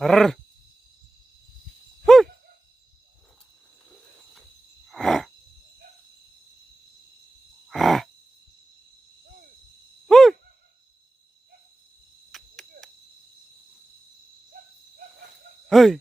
Arr. Hey.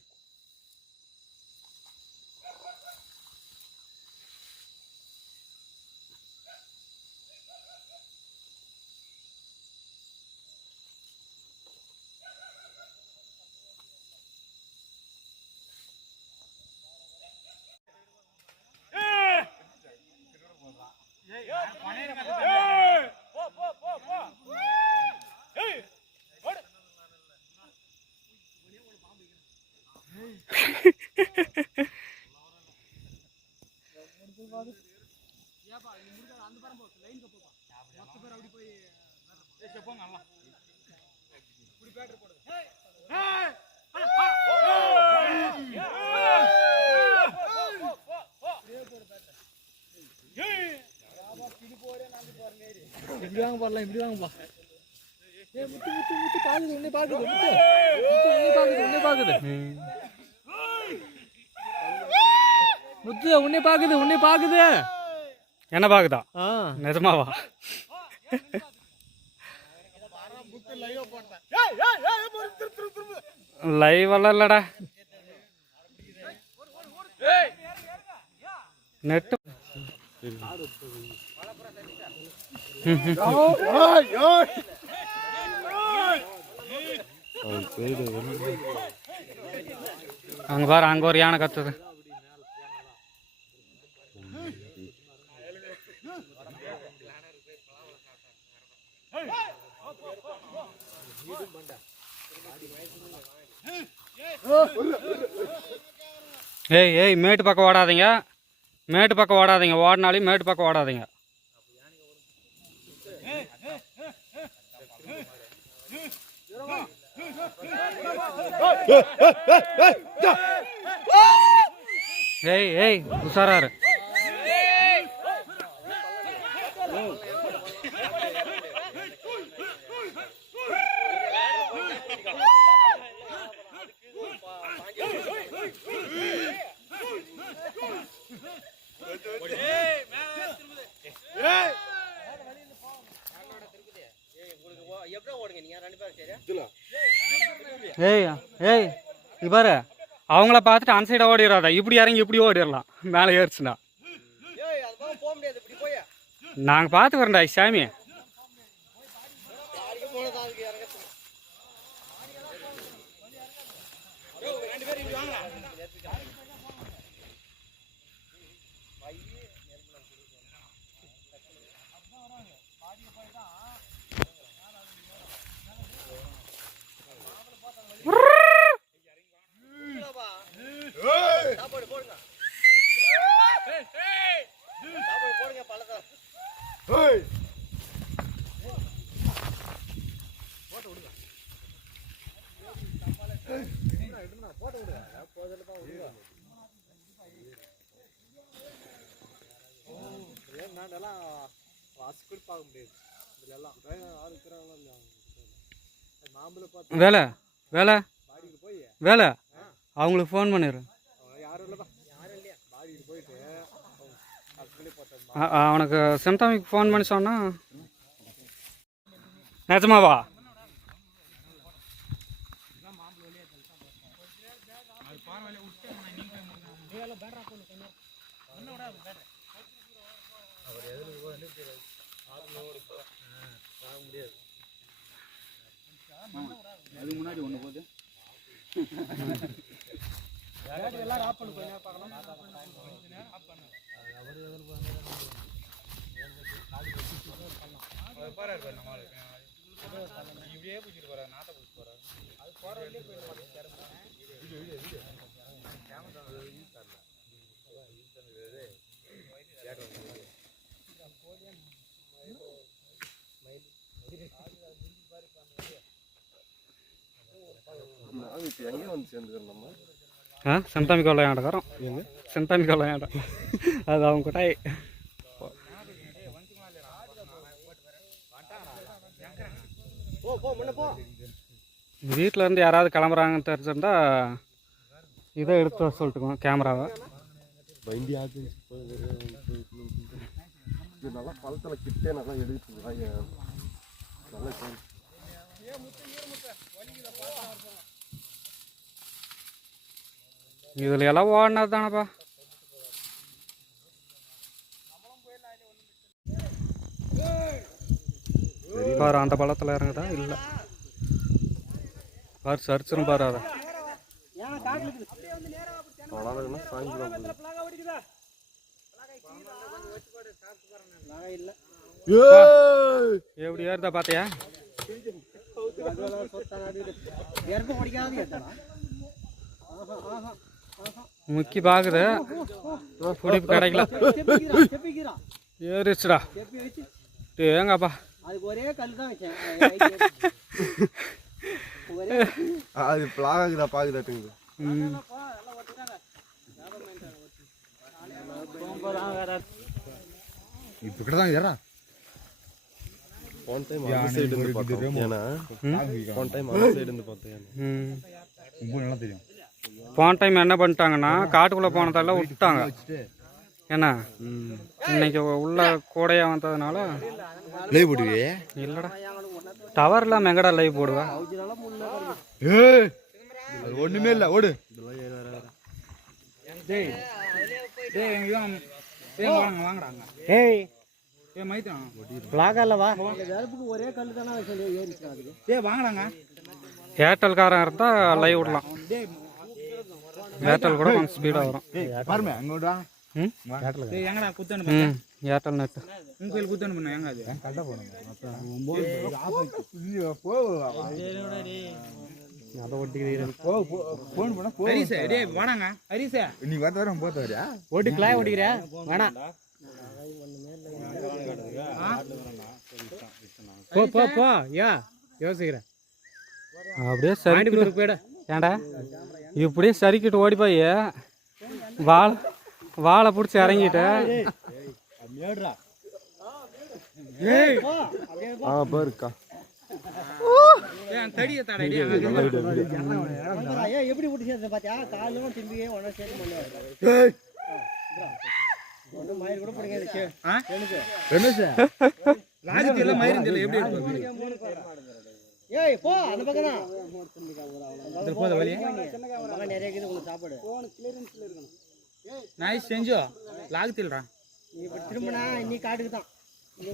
இப்படி வாங்க போறலாம், இப்படி வாங்க பா. ஏ முத்து முத்து முத்து பாக்குது, உன்னை பாக்குது, முத்து உன்னை பாக்குது, முத்து உன்னை பாக்குது, உன்னை பாக்குது. என்ன பாக்குதா? நிஜமாவா? லைவ் எல்லாம் இல்லடா, நெட். அங்க பாரு, அங்க ஒரு யானை கத்துது. ஏய் ஏய், மேட்டு பக்கம் ஓடாதீங்க, மேட்டு பக்கம் ஓடாதீங்க, ஓடினாலும் மேட்டு பக்கம் ஓடாதீங்க. ஏய் ஏய், உஷாராரு. ஏய் ஏய், இது பாரு, அவங்கள பார்த்துட்டு அந்த சைடை ஓடிடாத, இப்படி இறங்கி இப்படி ஓடிடலாம், மேலே ஏறிச்சுன்னா. நாங்கள் பார்த்து வரேன்டா சாமி. வேலை வேலை வேலை, அவங்களுக்கு ஃபோன் பண்ணிடுறேன். அவனுக்கு செந்தாமிக்கு ஃபோன் பண்ணி சொன்னா. நிஜமாவா? அது முன்னாடி ஒன்று போகுது. எல்லாரும் ஆஃப் பண்ணு, கொஞ்சம் பார்க்கலாம். இப்படியே பிடிச்சிட்டு போறாரு, நாட்டை பிடிச்சி போறாரு. அது போற வழியே போயிடுவாங்க. செந்தாமிக்கு விளையாடக்காரன், செந்தாமிக்கு விளையாட, அது அவங்க கொட்டாய். வீட்டில் இருந்து யாராவது கிளம்புறாங்கன்னு தெரிஞ்சிருந்தா இதை எடுத்து வர சொல்லிட்டுக்கோங்க கேமராவை. வண்டி ஆச்சு நல்லா பழத்தில் கிட்டே நல்லா எடுத்து நல்லா இதில் எல்லாம் ஓடினது தானேப்பா. பாரு அந்த பழத்தில் இறங்குதா இல்லை பாரு சரிச்சிரும் பாரு. அதை எப்படி ஏறுதா பார்த்தியா? முக்கி பாக்குது பிடிப்பு கிடைக்கல. ஏறிச்சுடா ஏங்கப்பா. அது பிளாகுதா பாக்குதாட்டுங்குது. இப்போ கிட்ட தான் ஏறா. போன டைம் அந்த சைடு இருந்து பார்த்தோம். ஏன்னா போன டைம் அந்த சைடு இருந்து பார்த்தேன். உங்களுக்கு நல்லா தெரியும். போன டைம் என்ன பண்ணிட்டாங்கன்னா காட்டுக்குள்ளே போனதெல்லாம் விட்டாங்க. என்ன இன்னைக்கு உள்ள கோடையா வந்ததுனால லைவ் போடுவே இல்லடா. டவர் இல்லாம எங்கடா லைவ் போடுவேன்? அது ஒண்ணுமே இல்லை. ஓடு வாங்குறாங்க. ஏர்டெல்காரன் இருந்தா லைவ் விடலாம். ஏர்டெல் கூட கொஞ்சம் ஸ்பீடா வரும். ஏர்டெல் நெட் யோசிக்கிறேன் அப்படியே சரி. ஏண்டா இப்படியே சரிக்கிட்டு ஓடி போய் வாழை பிடிச்சி இறங்கிட்டு பாருக்கா எப்படி பிடிச்சி பாத்தியா? காலும் திரும்பியே ஒன்னா சேர்த்து மயிர் கூட பிடிக்காது. ஏய் போ அந்த பக்கம் தான் நிறைய இருக்குது உங்களுக்கு சாப்பாடு. நான் செஞ்சோ லாக் தில்றா. நீ இப்ப திரும்பினா நீ காட்டுக்கு தான்.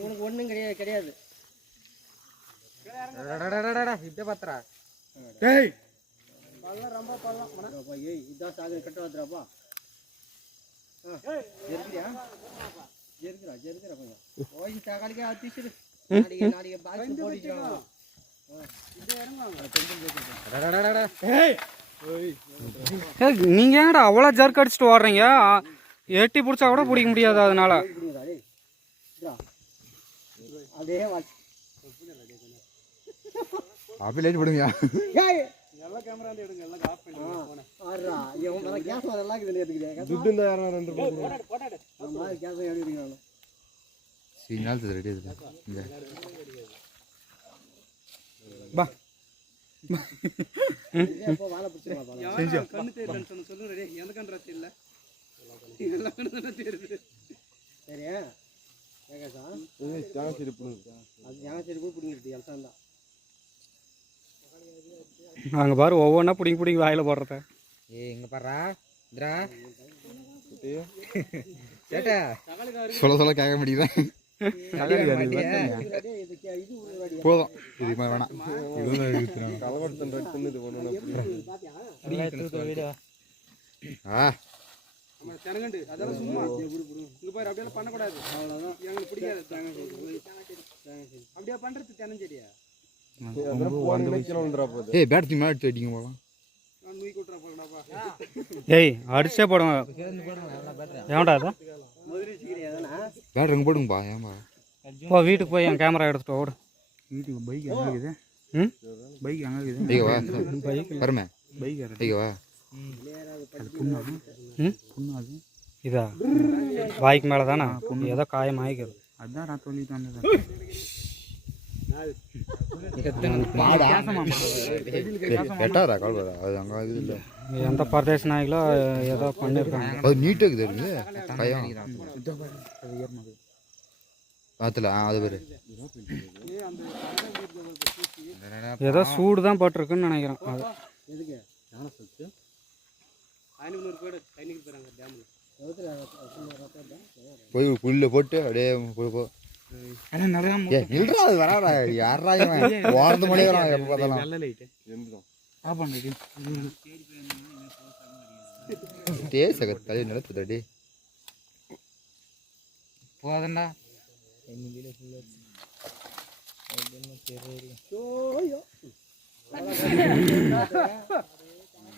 உனக்கு ஒண்ணும் கிடையாது. இப்படியே பாத்துறா. ஏய் பல்ல ரொம்ப பல்லம். ஏய் இதான் சாகு கட்ட வந்துறாப்பா. ஜெர்கியா ஜெர்கிரா கொஞ்சம் ஓய் தக்காளிக்கு ஆத்திச்சிரு. நாளைக்கு பாக்ஸ் போடிச்சாங்க. நீங்க ஏங்கடா அவ்வளோ ஜர்க் அடிச்சுட்டு ஓடுறீங்க? எட்டி பிடிச்சா கூட பிடிக்க முடியாது. அதனால லைட் போடுங்க. அங்க பாரு ஒவ்வொன்னா பிடிங்க பிடிங்க வாயில போடுறத. இங்க பாரு சொல்ல சொல்ல கேட்க முடியுதா? போதும் இதுக்கு மேலே வேணாம். ஏய் அடிச்சே போடுங்க. ஏன்டா அது பேட்டரி போடுங்கப்பா. ஏன்பா போ வீட்டுக்கு போய் என் கேமரா எடுத்துட்டு ஓடு. வீட்டுக்கு பைக் எங்கே இருக்குது? பைக் எங்கே இருக்குது? ஐயோவா வருமே பைக் ஐயோவா அது புண்ணாது. இதா வாய்க்கு மேலே தானே ஏதோ காயம் ஆகிக்கிறது. அதுதான் நான் சொல்லிட்டு வந்தேன். எட்டாரா கால்வரா அது அங்கே இது இல்லை எந்த பிரதேச நாய்களோ ஏதோ பண்ணியிருக்காங்க. அது நீட்டாக இருக்குது பயம் ஆத்துல அது பேர் ஏதோ சூடு தான் போட்டிருக்குன்னு நினைக்கிறேன். அது போய் புல்ல போட்டு அப்படியே போ இல்லா அது வராடா யாரா ஓரந்து மணி வரான் எப்போ பார்த்தாலும் தேச தலை நிலத்துடாடி போதண்டா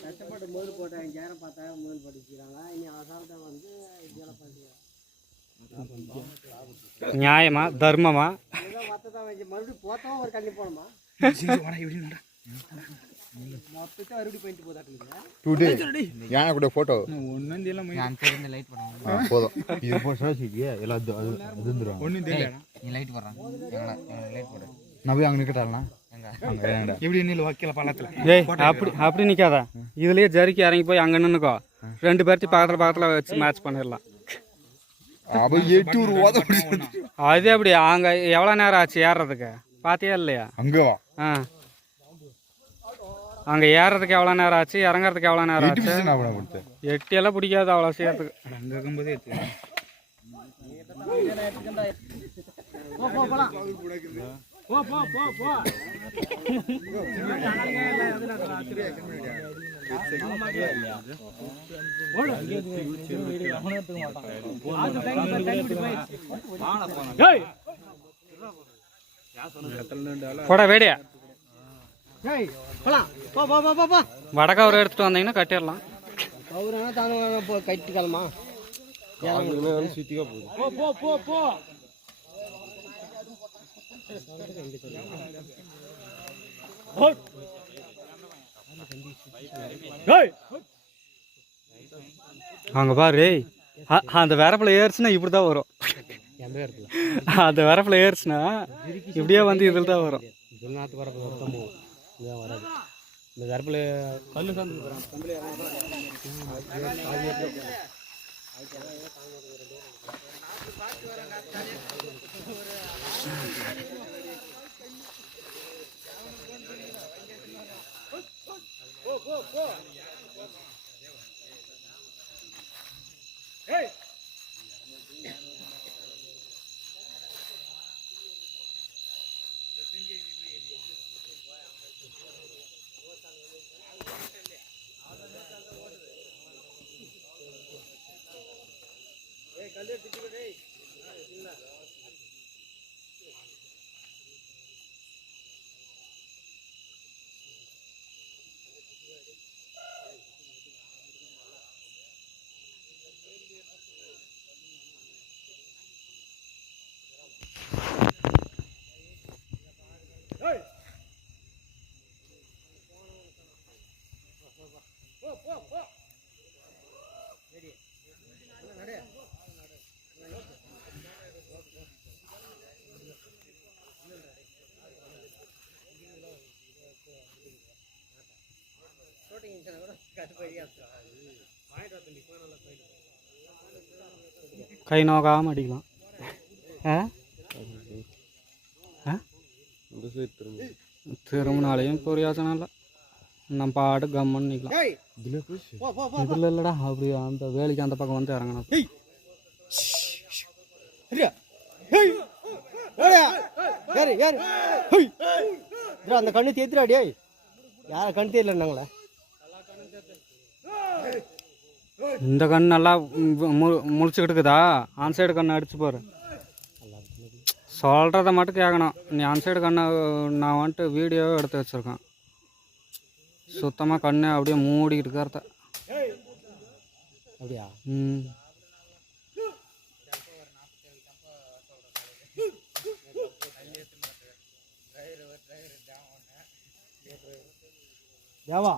கஷ்டப்பட்டு முதல் போட்டாங்க கேரம் பார்த்தாங்க முதல் படிக்கிறாங்க இனி அசால்ட்டாக வந்து இதெல்லாம் பண்ணுறாங்க. நியாயமா தர்மமா மொத்தத்தை வச்சு மறுபடியும் போத்தவும் ஒரு கண்ணி போனோமா மொத்தத்தை அறுபடி பண்ணிட்டு போதாட்டுங்க யானை கூட ஃபோட்டோ ஒன்றும் லைட் பண்ணுவாங்க போதும் இது போட்டா எல்லாம் ஒன்றும் தெரியல நீ லைட் போடுறான் லைட் போடு நான் போய் அங்கே நிற்கட்டாங்களா எப்படி நீ வைக்கல பள்ளத்தில் ஏய் அப்படி நிற்காதா. இதுலயே ஜரிக்கி இறங்கி போய் அங்கே நின்னுக்கோ. 2 பேர்த்தையும் பக்கத்தில் வச்சு மேட்ச் பண்ணிடலாம். அது எப்படி அங்கே எவ்வளோ நேரம் ஆச்சு ஏறுறதுக்கு பார்த்தியா இல்லையா? அங்கேவா அங்கே ஏறுறதுக்கு எவ்வளோ நேரம் ஆச்சு, இறங்குறதுக்கு எவ்வளோ நேரம் ஆச்சு? 8 எல்லாம் பிடிக்காது அவ்வளோ செய்யறதுக்கு. அங்கே இருக்கும்போது போட வேடியா வடக்க ஒரு எடுத்துட்டு வந்தீங்கன்னா கட்டிடலாம். கட்டிக்கலாமா சுத்திக்கா போகுது அங்க பாரு அந்த வரப்புல ஏறுச்சுன்னா இப்படிதான் வரும். அந்த வரப்புல ஏறுச்சுன்னா இப்படியே வந்து இதில் தான் வரும். இந்த வரப்புல கல்லு சார்ந்து கை நோக்காம அடிக்கலாம். திரும்பினாலையும் பிரயோஜனம் இல்லை. நம்ம பாட்டு கம்மன்னு நிற்கலாம். இதில் இல்லைடா அப்படி அந்த வேலைக்கு அந்த பக்கம் வந்து இறங்கணும். அந்த கண்ணு தேத்துறாடியா யார கண் தெரியலன்னாங்களே. இந்த கண் நல்லா முழிச்சுக்கிட்டு இருக்குதா? ஆன் சைடு கண்ணை அடிச்சு போரு. சொல்கிறத மட்டும் கேட்கணும். நீ ஆன் சைடு கண்ணை நான் வந்துட்டு வீடியோவே எடுத்து வச்சுருக்கேன். சுத்தமாக கண்ணை அப்படியே மூடிக்கிட்டு இருக்கிறத அப்படியா? தேவா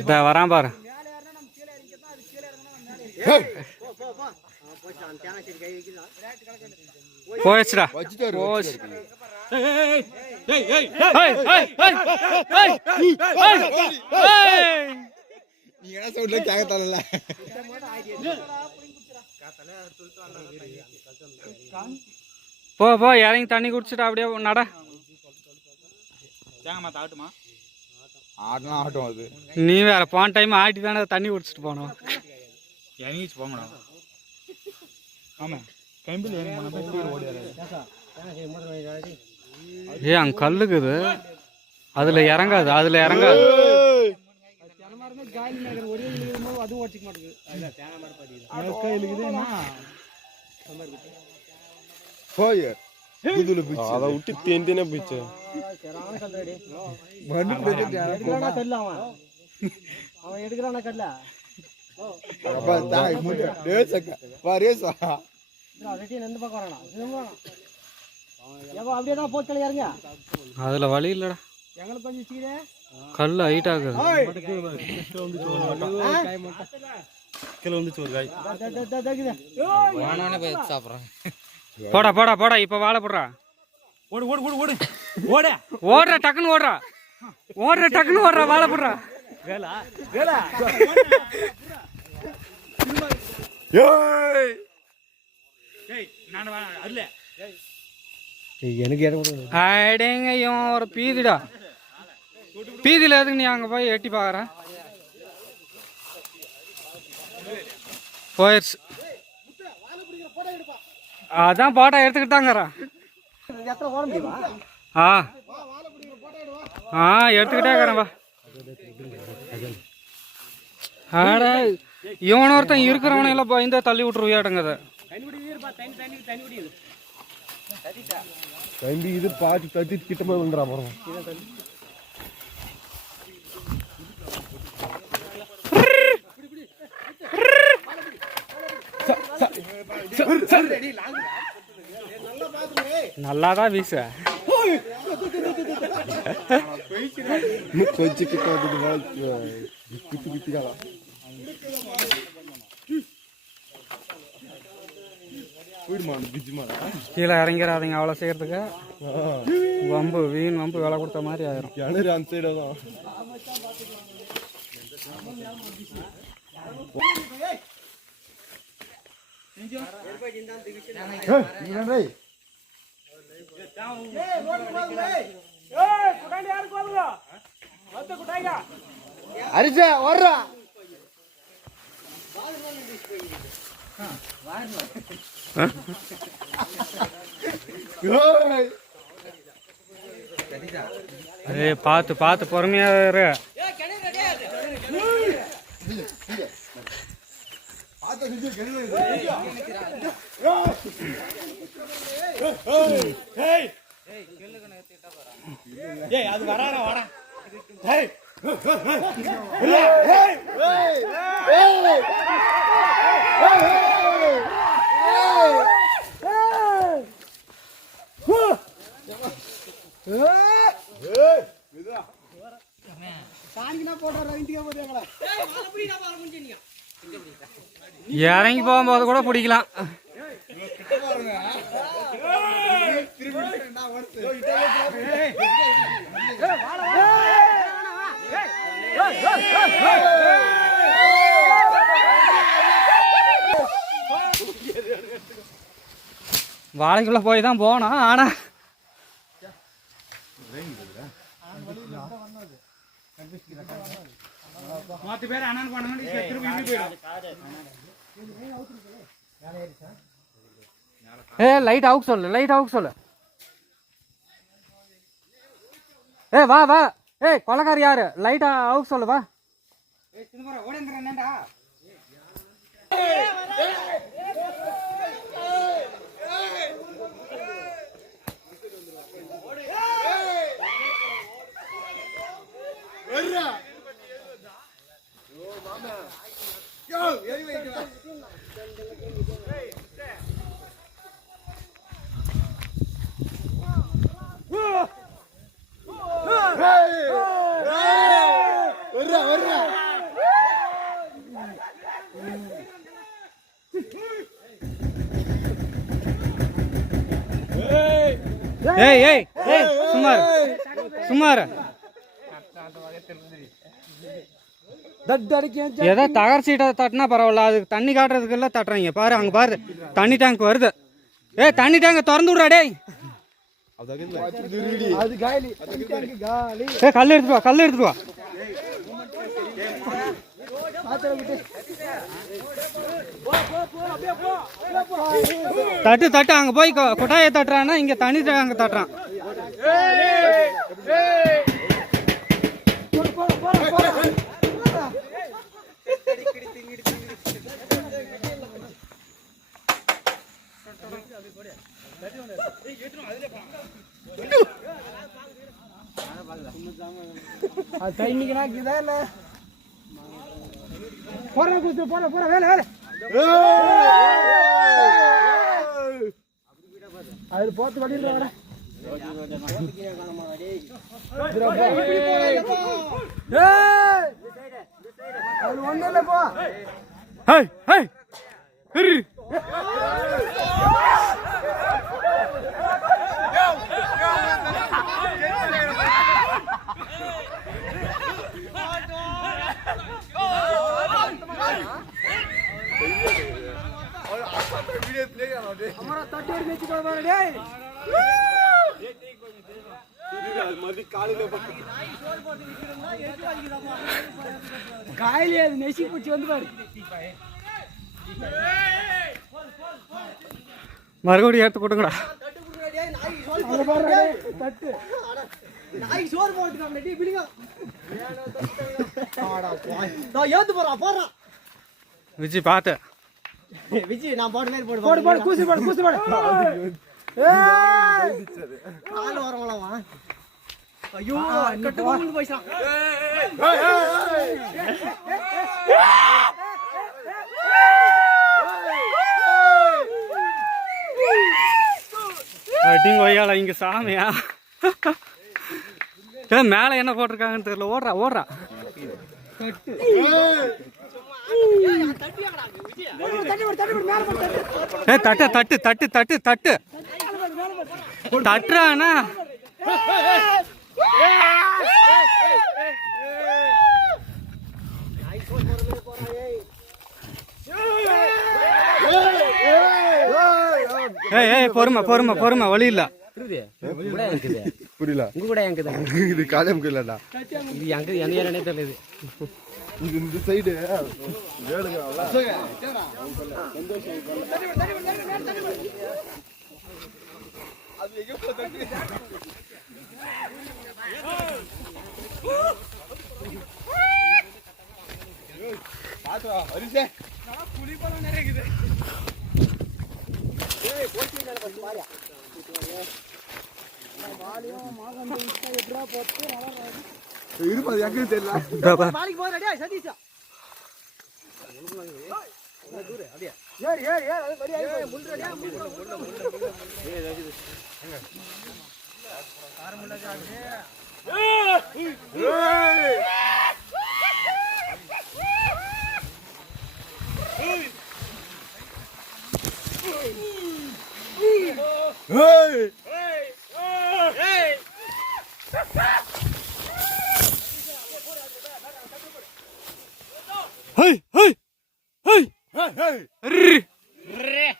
இந்த வரான் பாரு. போயிடுச்சுடா. வச்சுட்டாரு போச்சு. நீ என்ன சொல்ல கேட்கத்தானல. போ போ இறங்கி தண்ணி குடிச்சிட்டு அப்படியே நட. தேங்கம்மா தாட்டுமா ஆட்டலாம் ஆட்டம் அது. நீ வேற போன டைம் ஆட்டி தானே தண்ணி குடிச்சிட்டு போனோம். இறங்கிச்சு போங்கடா. ஆமாம் கைம்பில் இறங்கி போனால் ஓடி வராது. அங்கே கல்லுக்குது, அதில் இறங்காது, அதில் இறங்காது. அதுவும் வச்சுக்க மாட்டேங்குது. போய் புதுல பிச்சு அதை விட்டு தேந்தினே போயிச்சு. அவன் எடுக்கிறான கல்ல அப்படியே தான் போச்சு இறங்க. அதில் வழி இல்லைடா, எங்களை பண்ணி வச்சுக்கிறேன். கல் ஹைட் ஆகுது. போடா போடா போடா, இப்போ வாழை போடுறா. ஓடு ஓடு ஓடு ஓடு ஓட ஓடுற டக்குன்னு ஓடுறா, ஓடுற டக்குன்னு ஓடுறா, வாழை போடுறா. அடேங்க இவன் ஒரு பீதிடா. பீதியில் எதுக்கு நீ அங்கே போய் எட்டி பார்க்குற? போயிடுச்சு. அதான் போட்டோ எடுத்துக்கிட்டாங்கிறேன். ஆ ஆ எடுத்துக்கிட்டே இருக்கிறேன்பா. ஆட இவன் ஒருத்தன் இருக்கிறவன எல்லாம் பயந்தா தள்ளி விட்டுருவியாட்டங்கத. தம்பி இது பாட்டு தட்டிட்டு கிட்ட போய் வந்துடா போறோம். நல்லாதான் வீச. கொஞ்சம் கிட்ட வந்து குத்தி குத்திக்காலா. கீழே இறங்கிறாதீங்க அவ்வளோ செய்யறதுக்கு. வம்பு வீண் வம்பு விலை கொடுத்த மாதிரி ஆயிரும். கிணறு அந்த சைடு தான். அரிசா வர்றா. பார்த்து பார்த்து பொறுமையா இரு. அது வராடா வாடா. இறங்கி போகும்போது கூட பிடிக்கலாம். வாழைக்குள்ள போய் தான் போனோம். ஆனா லைட் அவுக்க சொல்லு, லைட் அவுக்க சொல்லு. வா வா. கொலக்காரி யாரு? லைட்டா அவுக்க சொல்லு வா. வர்றா வர்றா. ஏய் ஏய் ஏய் சுமார் சுமார் ஏதோ தகர சீட்டை தட்டினா பரவாயில்ல, அதுக்கு தண்ணி காட்டுறதுக்கெல்லாம் தட்டுறாங்க. பாரு அங்கே பாரு தண்ணி டேங்க் வருது. ஏய் தண்ணி டேங்கை திறந்து விட்றா டேய். ஏ கல் எடுத்துட்டு வா, கல் எடுத்துட்டு வா. தட்டு தட்டு அங்கே போய் கொட்டாயை தட்டுறான்னா இங்கே தண்ணி டேங்க தட்டுறான். அது போத்து வடிடுறாங்க. அது ஒண்ணு இல்ல போ. ஹே ஹே हमारा तटेर में चिकन मार दे காயிலே நெசி புடிச்சு வந்து பாரு. மறுபடியும் எடுத்து கொடுங்கடா. தட்டு நாய் சோறு போட்டுக்காம டீ பிடிங்க. நான் ஏத்து போறேன் போறேன். விஜி பாத்து விஜி நான் போடு மேல போடு போடு போடு கூசி போடு கூசி போடு. ஏய் கால் வரவளவா. ஐயோ கட்டு வந்து போய்ச்சான். அடிங்க ஒய்யால இங்க சாமியா. மேல என்ன போட்டிருக்காங்கன்னு தெரியல. ஓடுறா ஓடுறா. தட்டு தட்டு தட்டு தட்டு தட்டு தட்டுறானா. ஏய் ஏய் பொறுமை பொறுமை பொறுமை வழி இல்ல. புரியல இது காலம் இல்லடா. இது எங்க எந்த ஏரியானே தெரியல. இது இந்த சைடு வேளுங்க அது எங்க போதக்கு பாத்து வா அரிசே புலி பழம் நிறைய இருக்குது. ஏய் போச்சு நான் பஸ் மாரியா வாலியோ மாகந்த இஸ்டா எட்ரா போட்டு நல்லா இருப்பது எங்க தெரியல. மாலிக்கு போற டேய் சதீஷா தூர அப்படியே ஏய் ஏய் ஏய் அது வரி ஆயி முள்றடா முள்ற ஏய் ராஜி எங்க கார் முள்ளகாது. ஏய் ஏய் Hey! Hey! Hey! Hey! Hey! Hey!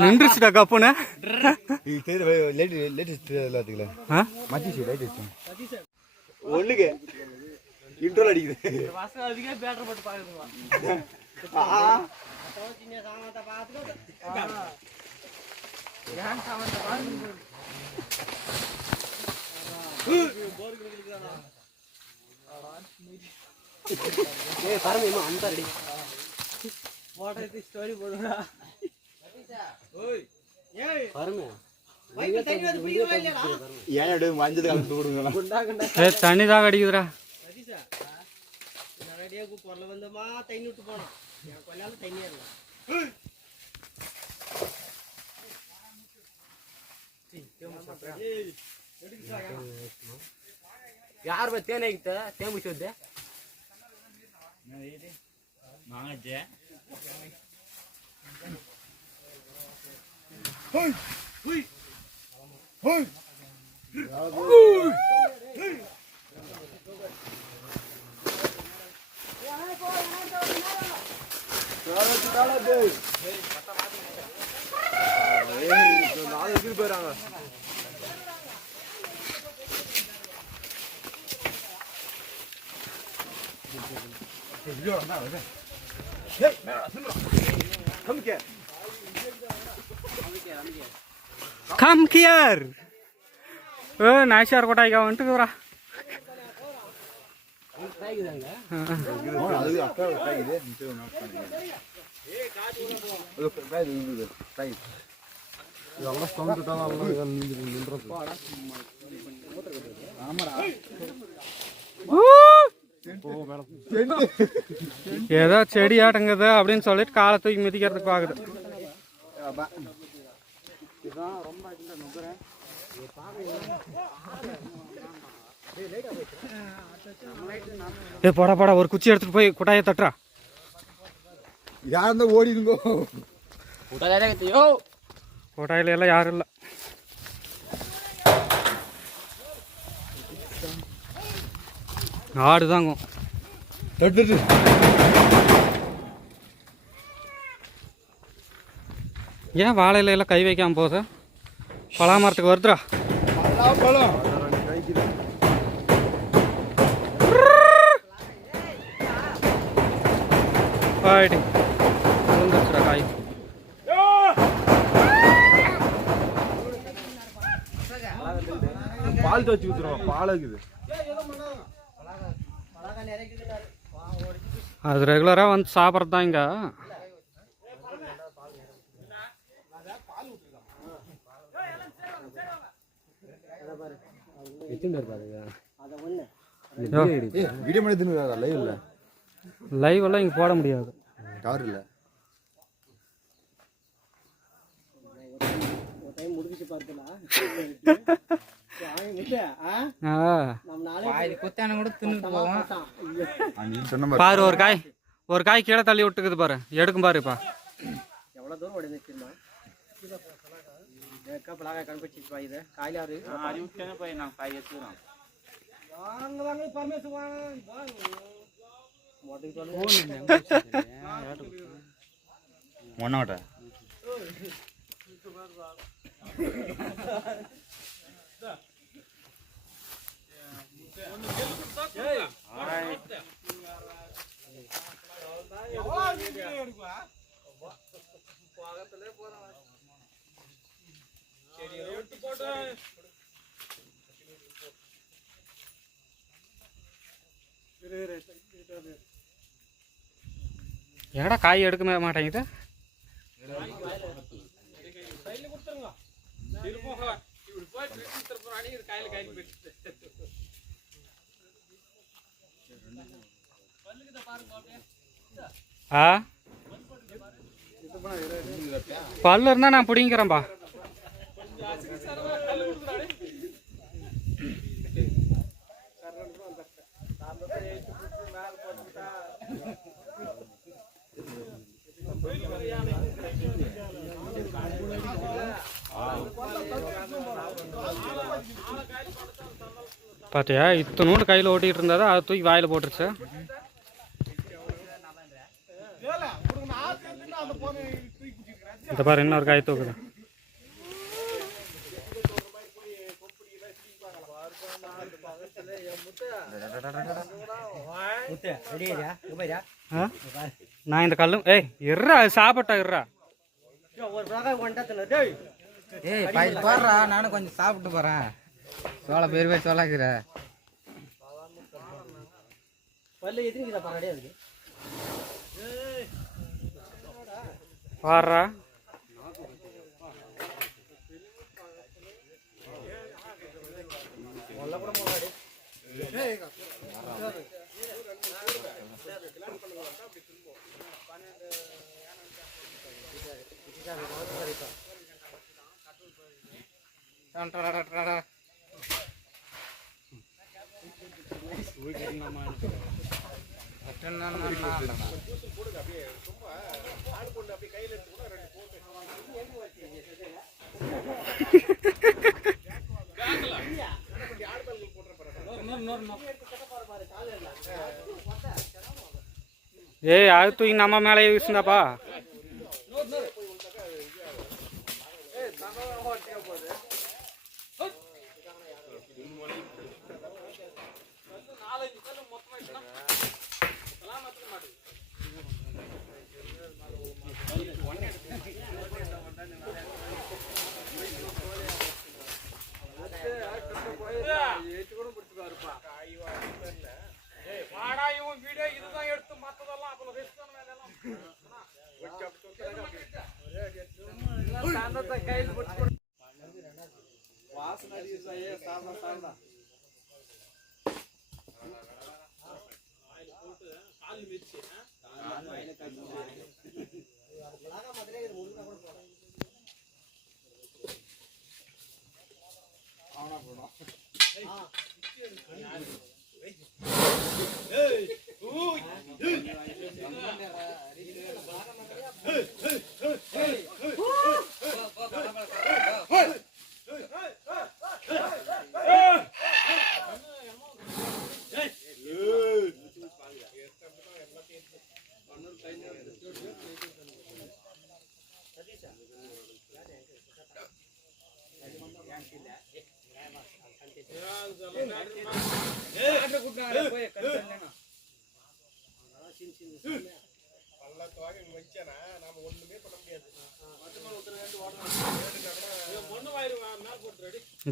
நின்றுச்சுடா கப்புன. ஒண்ணுக்கு இன்ட்ரோல் அடிக்குது. அதுக்கே பேட்டர் போட்டு பாக்குறீங்களா? தண்ணி தான் அடிக்குதுடா. யார் தேனை தேம்பு போயிடறாங்க. கம் கியர் நாய்ஷார் கொட்டாய்க்கா வந்துட்டு வரா. ஏதோ செடி ஆட்டங்குது அப்படின்னு சொல்லிட்டு காலை தூக்கி மிதிக்கிறதுக்கு பாக்குது. போடா போடா ஒரு குச்சி எடுத்துட்டு போய் குட்டாயை தட்டுறா. யாருந்தா ஓடிடுங்கோ. கொட்டாயில எல்லாம் யாரும் இல்லை. ஆடுதாங்க. ஏன் வாழையில எல்லாம் கை வைக்காம போகுது? பலாமரத்துக்கு வருதுடா. காய் பால் தோச்சு ஊத்துறோம். பால் இருக்குது. அது ரெகுலராக வந்து சாப்பிட்றது தான் இங்கே. லைவ் எல்லாம் இங்கே போட முடியாது. பாரு ஒரு காய் கீழே தள்ளி விட்டுக்குது பாரு. எடுக்கும் பாரு. இப்ப எவ்வளவு தூரம் ஓடி நிற்கிறோம். கண்டுபிடிச்சிப்பா இது காயிலாரு அறிவிச்சேன்னு போய் நான் காய் எடுத்துக்கிறோம். ஒன்னோட ஏடா காய் எடுக்க மாட்டேங்குது. பல்லு இருந்தா நான் பிடிங்கிறேன்பா. பாத்தியா இத்தனோடு கையில் ஓட்டிகிட்டு இருந்தா அதை தூக்கி வாயில் போட்டுருச்சு. இந்த பாரு இன்னொரு காய் தூக்குது. நான் இந்த கல்லும் இர்றா சாப்பிட்டா இர்றா. போடுறா நானும் கொஞ்சம் சாப்பிட்டு போறேன். சோள பேர் பேர் சொல்லாக்குற பாடுறா. ஏய் அது தூக்கி நம்ம மேலேயே வீசுந்தாப்பா.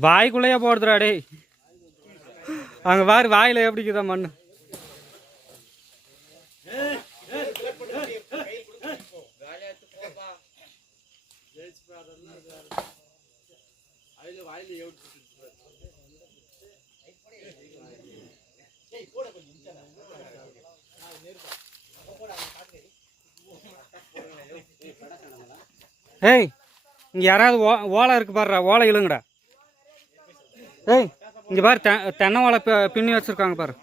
வாய்க்குள்ளேயே போடுதுடா டேய். அங்க பாரு வாயில எப்படிக்குதா மண்ணு. ஏய் இங்க யாராவது ஓலை இருக்கு பாருடா, ஓலை இழுங்கடா. ஏய் இங்க பாரு தென்னை ஓலை பின்னி வச்சிருக்காங்க பாரு.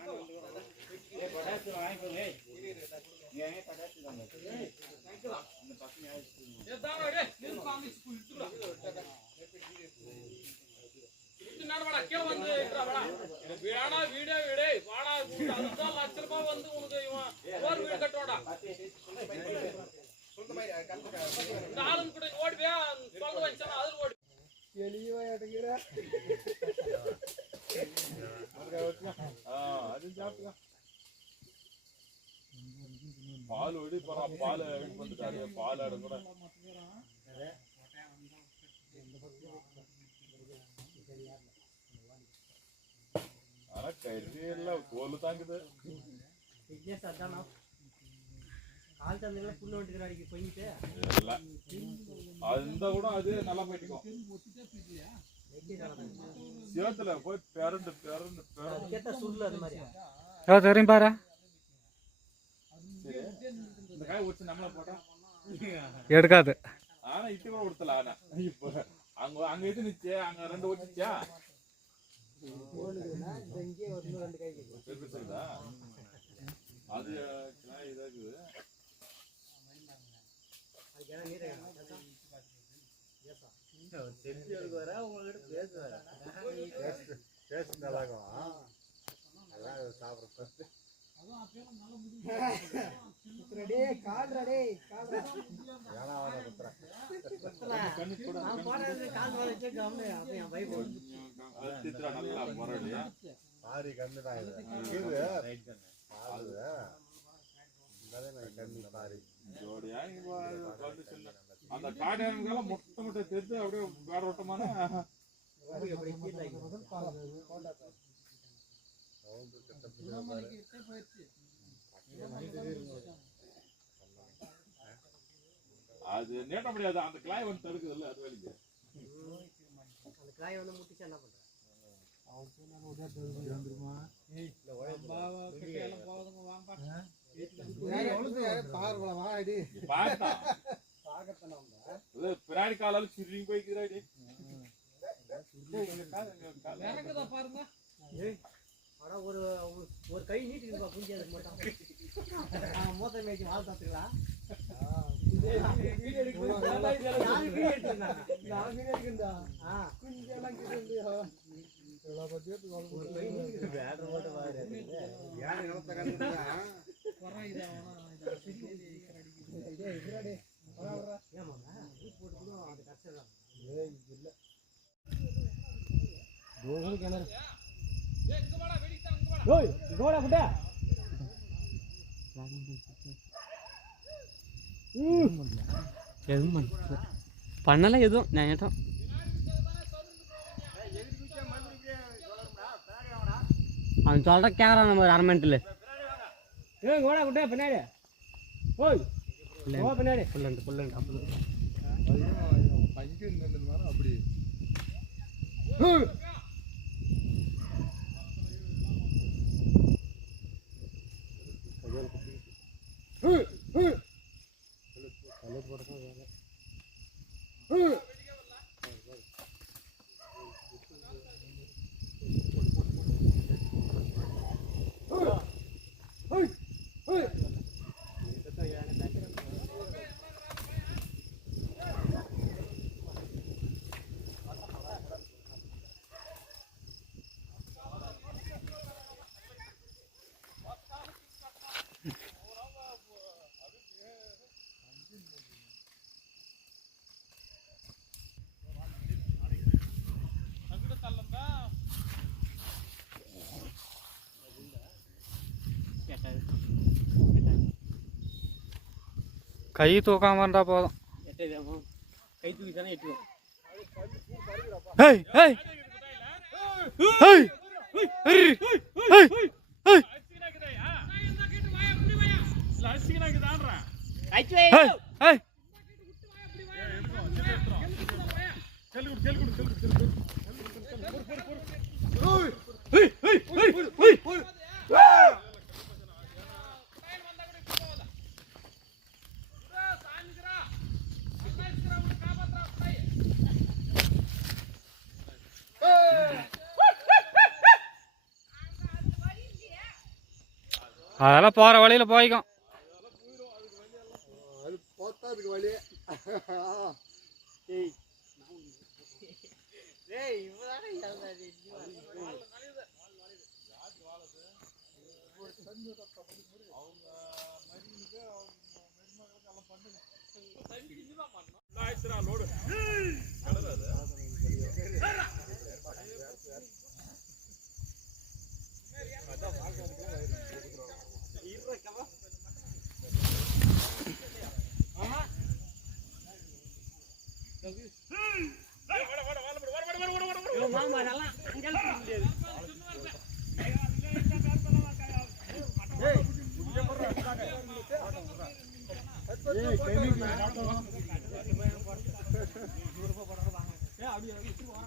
பால் ஓடி பால் பால் ஆட கூட ஆனா கறி எல்லாம் கோல் தாங்குது. அந்த கூட அது நல்லா போயிட்டுக்கும். சேத்துல போய் பேரண்டு தெரியும் பாரு. இந்த காய் உடிச்சு நம்மள போட்டா எடுக்காது. ஆனா இட்டு கூட கொடுத்தல. ஆனா இப்ப அங்க இது நிச்சு அங்க ரெண்டு ஒட்டிச்சா அது இதாகுது. அந்த காடையானுக்கெல்லாம் மொட்டை மொட்டை தெரிஞ்சு அப்படியே வேற ஓட்டமான அது நேட்ட முடியாது. அந்த கிளாய் வந்து தடுக்குது இல்ல, அது வேலைக்கு அந்த கிளாய் வந்து முட்டிச்சா என்ன பண்ற? பிராடி காலால சுருங்கி போய்க்கிறாடி. ஆனா ஒரு கை நீட்டிருப்பா புரிஞ்சு அதுக்கு மட்டும் மூத்த மேய்ச்சி வாழ் பார்த்துக்கலாம் எதுவும் பண்ணல எதுவும் நான் அவன் சொல்ற கேக்குறான் நம்ம அரை மினிட்ல பின்னாடி ஓய் பின்னாடி அப்படி கை தூக்காம இருந்தா போதும். கை தூக்கி தானே எட்டுவோம். ஏய் ஏய் ஏய் ஏய் ஏய் அதெல்லாம் போற வழியில போய்க்கும். அது போத்தாதுக்கு வழி.